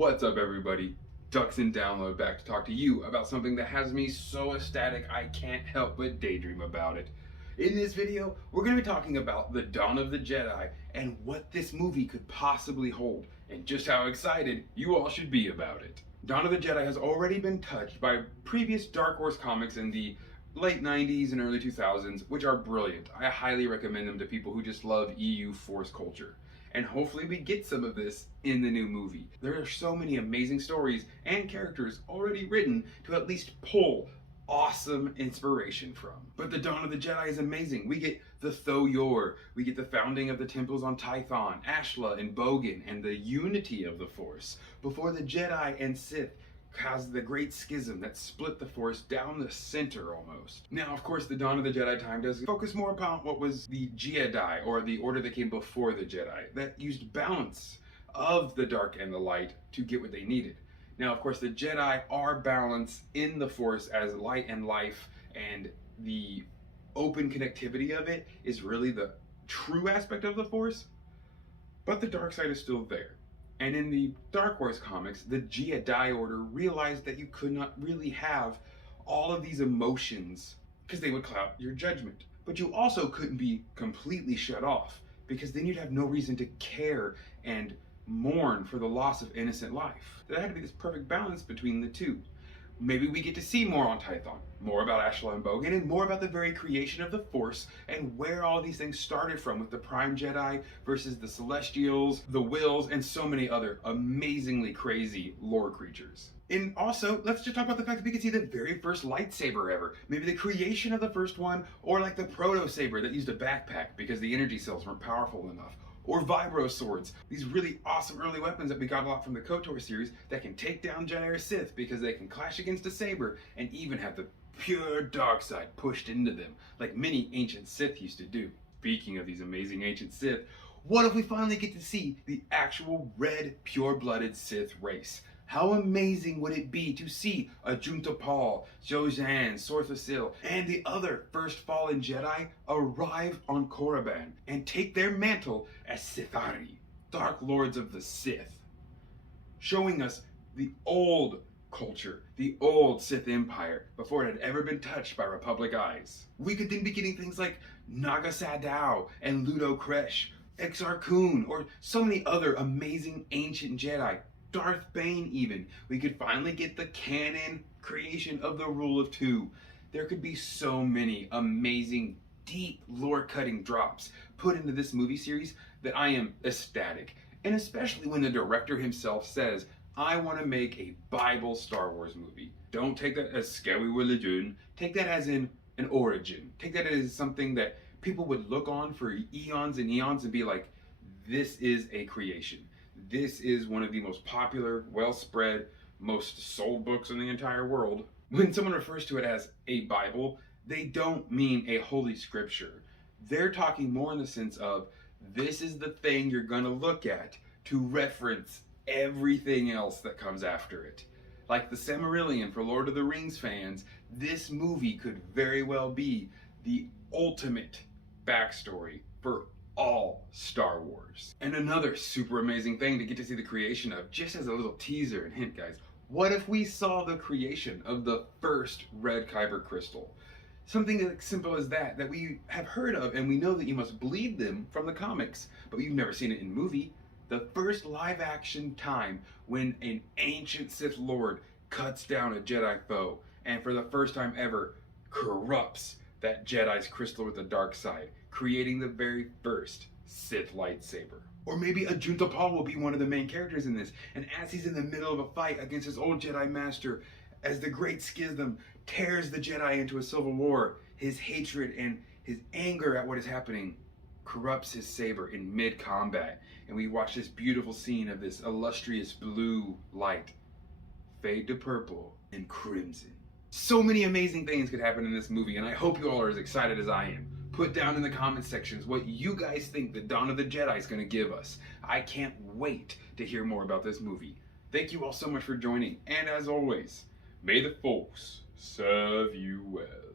What's up, everybody? Ducks and Download back to talk to you about something that has me so ecstatic I can't help but daydream about it. In this video, we're going to be talking about the Dawn of the Jedi and what this movie could possibly hold, and just how excited you all should be about it. Dawn of the Jedi has already been touched by previous Dark Horse comics in the late 90s and early 2000s, which are brilliant. I highly recommend them to people who just love EU Force culture. And hopefully we get some of this in the new movie. There are so many amazing stories and characters already written to at least pull awesome inspiration from. But the Dawn of the Jedi is amazing. We get the Thoyor, we get the founding of the temples on Tython, Ashla and Bogan, and the unity of the Force, before the Jedi and Sith caused the great schism that split the Force down the center almost. Now, of course, the Dawn of the Jedi time does focus more upon what was the Jedi, or the order that came before the Jedi, that used balance of the dark and the light to get what they needed. Now, of course, the Jedi are balanced in the Force as light and life, and the open connectivity of it is really the true aspect of the Force, but the dark side is still there. And in the Dark Horse comics, the Jedi Order realized that you could not really have all of these emotions because they would cloud your judgment. But you also couldn't be completely shut off, because then you'd have no reason to care and mourn for the loss of innocent life. There had to be this perfect balance between the two. Maybe we get to see more on Tython, more about Ashla and Bogan, and more about the very creation of the Force and where all these things started from, with the Prime Jedi versus the Celestials, the Wills, and so many other amazingly crazy lore creatures. And also, let's just talk about the fact that we could see the very first lightsaber ever. Maybe the creation of the first one, or like the proto-saber that used a backpack because the energy cells weren't powerful enough. Or vibro swords, these really awesome early weapons that we got a lot from the KOTOR series that can take down Jedi or Sith because they can clash against a saber and even have the pure dark side pushed into them, like many ancient Sith used to do. Speaking of these amazing ancient Sith, what if we finally get to see the actual red, pure-blooded Sith race? How amazing would it be to see a Junta Paul, Zhou-Zhan, Sorthasil, and the other first fallen Jedi arrive on Korriban and take their mantle as Sithari, Dark Lords of the Sith, showing us the old culture, the old Sith Empire, before it had ever been touched by Republic eyes. We could then be getting things like Naga Sadow and Ludo Kresh, Exar Kun, or so many other amazing ancient Jedi. Darth Bane even. We could finally get the canon creation of the Rule of Two. There could be so many amazing, deep, lore-cutting drops put into this movie series that I am ecstatic. And especially when the director himself says, I want to make a Bible Star Wars movie. Don't take that as scary religion. Take that as in an origin. Take that as something that people would look on for eons and eons and be like, this is a creation. This is one of the most popular, well-spread, most sold books in the entire world. When someone refers to it as a Bible, they don't mean a holy scripture. They're talking more in the sense of, this is the thing you're going to look at to reference everything else that comes after it. Like the Silmarillion for Lord of the Rings fans, this movie could very well be the ultimate backstory for all Star Wars. And another super amazing thing to get to see the creation of, just as a little teaser and hint, guys, what if we saw the creation of the first red kyber crystal? Something as simple as that we have heard of, and we know that you must bleed them from the comics, but you've never seen it in movie. The first live action time when an ancient Sith Lord cuts down a Jedi foe, and for the first time ever corrupts that Jedi's crystal with the dark side, creating the very first Sith lightsaber. Or maybe a Junta Paul will be one of the main characters in this, and as he's in the middle of a fight against his old Jedi master, as the great schism tears the Jedi into a civil war, his hatred and his anger at what is happening corrupts his saber in mid-combat, and we watch this beautiful scene of this illustrious blue light fade to purple and crimson. So many amazing things could happen in this movie, and I hope you all are as excited as I am. Put down in the comment sections what you guys think the Dawn of the Jedi is going to give us. I can't wait to hear more about this movie. Thank you all so much for joining, and as always, may the Force serve you well.